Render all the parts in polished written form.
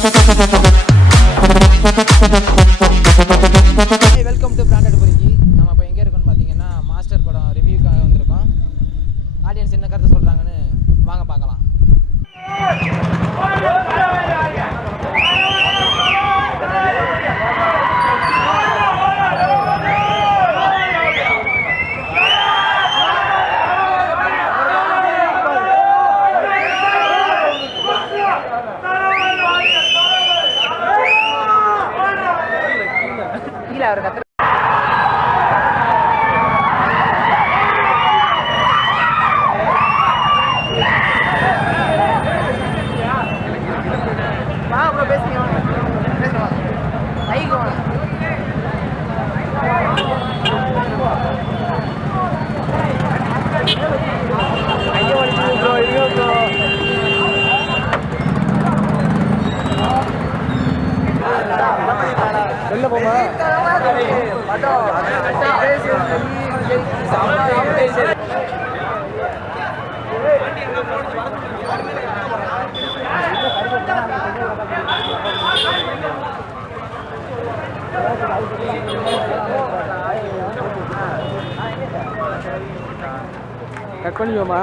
Welcome to branded பொறுக்கி. நம்ம இப்போ எங்கே இருக்கோம்னு பார்த்தீங்கன்னா மாஸ்டர் படம் ரிவ்யூக்காக வந்திருக்கோம். ஆடியன்ஸ் என்ன கருத்து சொல்கிறாங்கன்னு வாங்க பார்க்கலாம். அவர் கத்து வெளில போமா கட் பண்ணிக்கோமா.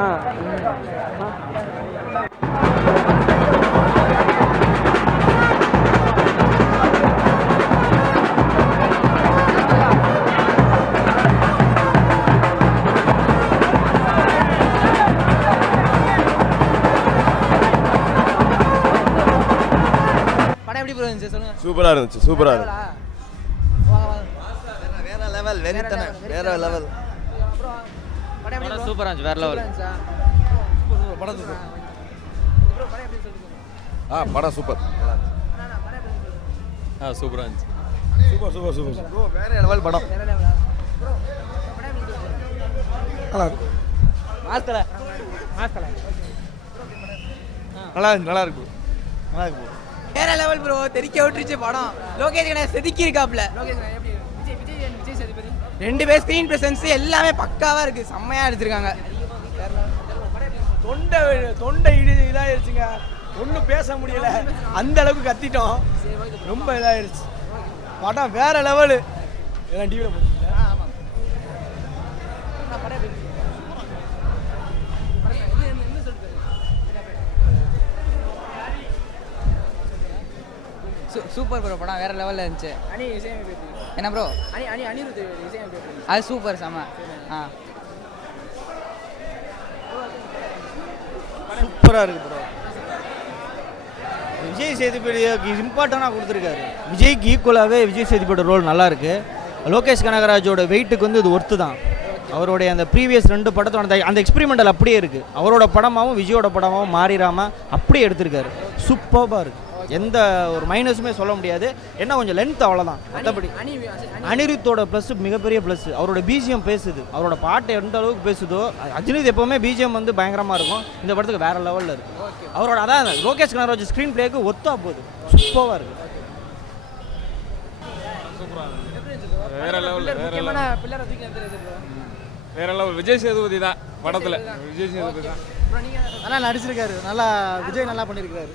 சூப்பரா இருந்துச்சு. சூப்பரா இருக்கு. வேற லெவல், வெறித்தன வேற லெவல். படம் சூப்பரா இருந்துச்சு, வேற லெவல். படம் சூப்பர். படம் சூப்பர். சூப்பரா இருந்துச்சு. சூப்பர் சூப்பர் சூப்பர் ப்ரோ வேற லெவல் படம். நல்லா இருக்கு. மாஸ்டர் மாஸ்டர் நல்லா இருக்கு. நல்லா இருக்கு. நல்லா இருக்கு. வேற லெவல் ப்ரோ. தெரிக்க விட்டுருச்சு படம். லோகேஷ் கணேஷ் செதுக்கி இருக்காப்ல. ரெண்டு பேர் ஸ்க்ரீன் பிரசன்ஸ் எல்லாமே பக்காவா இருக்கு. செம்மையா எடுத்திருக்காங்க. தொண்டை இதாயிருச்சுங்க. ஒன்றும் பேச முடியல, அந்த அளவுக்கு கத்திட்டோம். ரொம்ப இதாயிருச்சு படம். வேற லெவலு. எல்லாம் டிவியில் போட்டு சூப்பர் ப்ரோ. படம் வேற லெவலில் இருந்துச்சு. என்ன ப்ரோ? அது சூப்பர் செம்ம. சூப்பராக இருக்கு ப்ரோ. விஜய் சேதுபதிக்கு இம்பார்ட்டண்டாக கொடுத்துருக்காரு. விஜய்க்கு ஈக்குவலாகவே விஜய் சேதுபதி ரோல் நல்லா இருக்கு. லோகேஷ் கனகராஜோட வெயிட்டுக்கு வந்து இது ஒர்த்து தான். அவருடைய அந்த ப்ரீவியஸ் 2 படத்தோட அந்த எக்ஸ்பெரிமெண்டல் அப்படியே இருக்குது. அவரோட படமாகவும் விஜயோட படமாகவும் மாறிடாமல் அப்படியே எடுத்திருக்காரு. சூப்பராக இருக்குது. எந்த ஒரு மைனஸுமே சொல்ல முடியாது. என்ன கொஞ்சம் லென்த் அவ்வளோதான். மற்றபடி அனிருத்தோட ப்ளஸ் மிகப்பெரிய ப்ளஸ். அவரோட பிஜிஎம் பேசுது. அவரோட பாட்டு எந்த அளவுக்கு பேசுதோ. அனிருத் எப்போவுமே பிஜிஎம் வந்து பயங்கரமாக இருக்கும். இந்த படத்துக்கு வேறு லெவலில் இருக்குது. அவரோட அதான் லோகேஷ் கனகராஜ் ஸ்க்ரீன் பிளேக்கு ஒத்தா போகுது. சூப்பராக இருக்குது. வேற லெவல். வேற லெவல். விஜய் சேதுபதி தான் படத்துல. விஜய் சேதுபதி தான் நல்லா நடிச்சிருக்காரு. நல்லா விஜய் நல்லா பண்ணியிருக்காரு.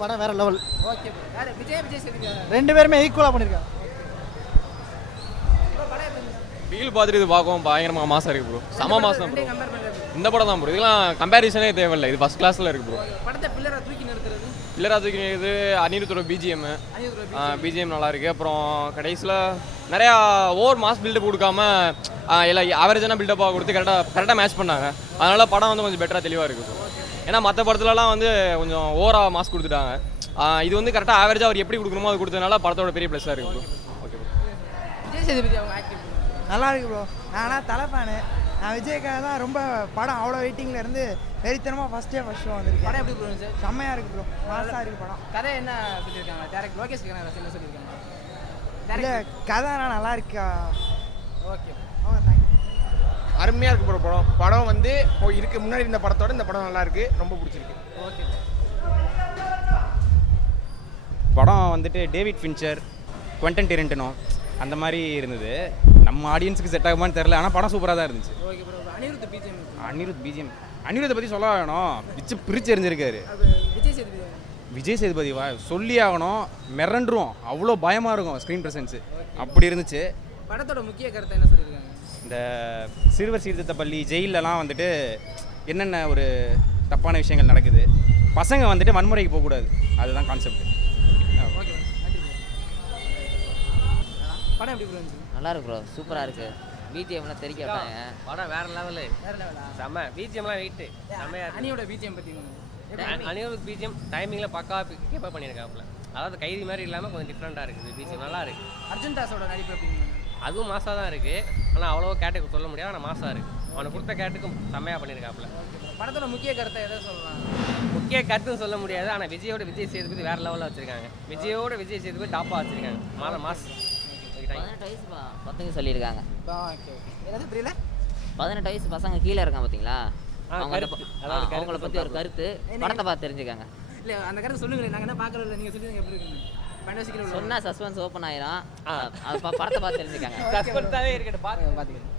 படம் வேற லெவல். ரெண்டு பேருமே ஈக்குவலாக பண்ணியிருக்காங்க. ஃபீல் பார்த்துட்டு இது பார்க்கவும் பயங்கரமாக மாசம் இருக்கு ப்ரோ. செம மாசம் ப்ரோ. இந்த படம் தான் ப்ரோ. இதெல்லாம் கம்பேரிசனே தேவையில்லை. இது ஃபர்ஸ்ட் கிளாஸில் இருக்கு ப்ரோ. பில்லரா தூக்கி இது அனிருத்தோட பிஜிஎம் நல்லா இருக்கு. அப்புறம் கடைசியில் நிறையா ஓவர் மாஸ் பில்டப் கொடுக்காம எல்லாம் ஆவரேஜான பில்டப்பாக கொடுத்து கரெக்டாக மேட்ச் பண்ணாங்க. அதனால படம் வந்து கொஞ்சம் பெட்டராக தெளிவாக இருக்குது. ஏன்னா மற்ற படத்துலலாம் வந்து கொஞ்சம் ஓவராக மாஸ் கொடுத்துட்டாங்க. இது வந்து கரெக்டாக ஆவரேஜாக அவர் எப்படி கொடுக்கணுமோ அது கொடுத்ததுனால படத்தோட பெரிய ப்ளஸ்ஸாக இருக்குது bro. Okay bro. Vijay Sethupathi அவங்க ஆக்டிங் நல்லா இருக்கு ப்ரோ. நான் தலை ஃபேனு. நான் விஜய்க்காக தான் ரொம்ப படம் அவ்வளோ வெயிட்டிங்கில் இருந்து வெறித்தனமாக ஃபஸ்ட் ஷோ வந்திருக்கு. படம் எப்படி ப்ரோ இருந்துச்சு? செம்மையாக இருக்குது ப்ரோ. மாசாக இருக்குது படம். கதை என்ன சொல்லியிருக்காங்க? டேரக்ட் லோகேஷ் கனகராஜ் என்ன சொல்லியிருக்காங்க? இல்லை கதை நல்லா இருக்கா? ஓகே. தேங்க்யூ. அருமையாக இருக்கு ப்ரோ படம். படம் வந்து இருக்கு முன்னாடி இருந்த படத்தோட இந்த படம் நல்லா இருக்கு. ரொம்ப பிடிச்சிருக்கு. ஓகே. படம் வந்துட்டு டேவிட் ஃபின்ச்சர், குவென்டன் டெரண்டினோ அந்த மாதிரி இருந்தது. நம்ம ஆடியன்ஸுக்கு செட் ஆகுமான்னு தெரியல. ஆனால் படம் சூப்பராக தான் இருந்துச்சு. Okay bro. அனிருத் பிஜிஎம் அனிருத்தை பற்றி சொல்ல வேணும். பிரிச்சு எறிஞ்சிருக்காரு. விஜய் சேதுபதி விஜய் சேதுபதி சொல்லி ஆகணும், மிரண்டுருவோம், அவ்வளோ பயமாக இருக்கும் ஸ்க்ரீன் ப்ரெசன்ஸு. அப்படி இருந்துச்சு. படத்தோட முக்கிய கருத்தை என்ன சொல்லியிருக்காங்க? இந்த சிறுவர் சீர்திருத்த பள்ளி ஜெயிலெலாம் வந்துட்டு என்னென்ன ஒரு தப்பான விஷயங்கள் நடக்குது, பசங்க வந்துட்டு வன்முறைக்கு போகக்கூடாது, அதுதான் கான்செப்ட். ஓகே நன்றி bro. படம் எப்படி ப்ரோ இருந்துச்சு? நல்லா இருக்கு ப்ரோ, சூப்பராக இருக்குது. பிஜிஎம்லாம் தெரிக்க விட்டாங்க. படம் வேற லெவலு, வேற லெவலா? செம்ம பிஜிஎம்லாம் வெயிட்டு செம்மையா இருக்கு. அனியோட பிஜிஎம் பற்றி அனிருத் பிஜிஎம் டைமிங்கில் பக்காவாக கேப்பா பண்ணியிருக்காப்புல. அதாவது கைதி மாதிரி இல்லாமல் கொஞ்சம் டிஃப்ரெண்ட்டாக இருக்குது பிஜிஎம், நல்லா இருக்கு. அர்ஜுன் தாஸோட நடிப்பு எப்படி? அதுவும் மாசாக தான் இருக்குது, ஆனால் அவ்வளோ கேட்டுக்கு சொல்ல முடியாது, ஆனால் மாசாக இருக்குது. அவனை கொடுத்த கேட்டுக்கும் செம்மையாக பண்ணியிருக்காப்புல. படத்தோட முக்கிய கருத்தை எதை சொல்லலாம்? முக்கிய கருத்துன்னு சொல்ல முடியாது, ஆனால் விஜய் சேதுபதி வேறு லெவலில் வச்சுருக்காங்க. விஜய் சேதுபதி டாப்பாக வச்சுருக்காங்க. மாஸ் 18 வயசு பசங்க சொல்லியிருக்காங்க. ஓகே ஏதாவது புரியல? 18 வயசு பசங்க கீழே இருக்காங்க பார்த்தீங்களா, கருத்து. அதாவது அவங்கள பற்றி ஒரு கருத்து படத்தை பார்த்து தெரிஞ்சுக்காங்க. இல்லை அந்த கருத்தை சொல்லுங்களேன், நாங்கள் என்ன பார்க்குறோம் இல்லை, நீங்கள் சொல்லுங்க எப்படி இருக்குன்னு. சொன்னால் சஸ்பென்ஸ் ஓப்பன் ஆயிரும், அது படத்தை பார்த்து தெரிஞ்சுக்காங்க. சஸ்பென்ஸாகவே இருக்கட்டும், பார்த்துக்கிறேன்.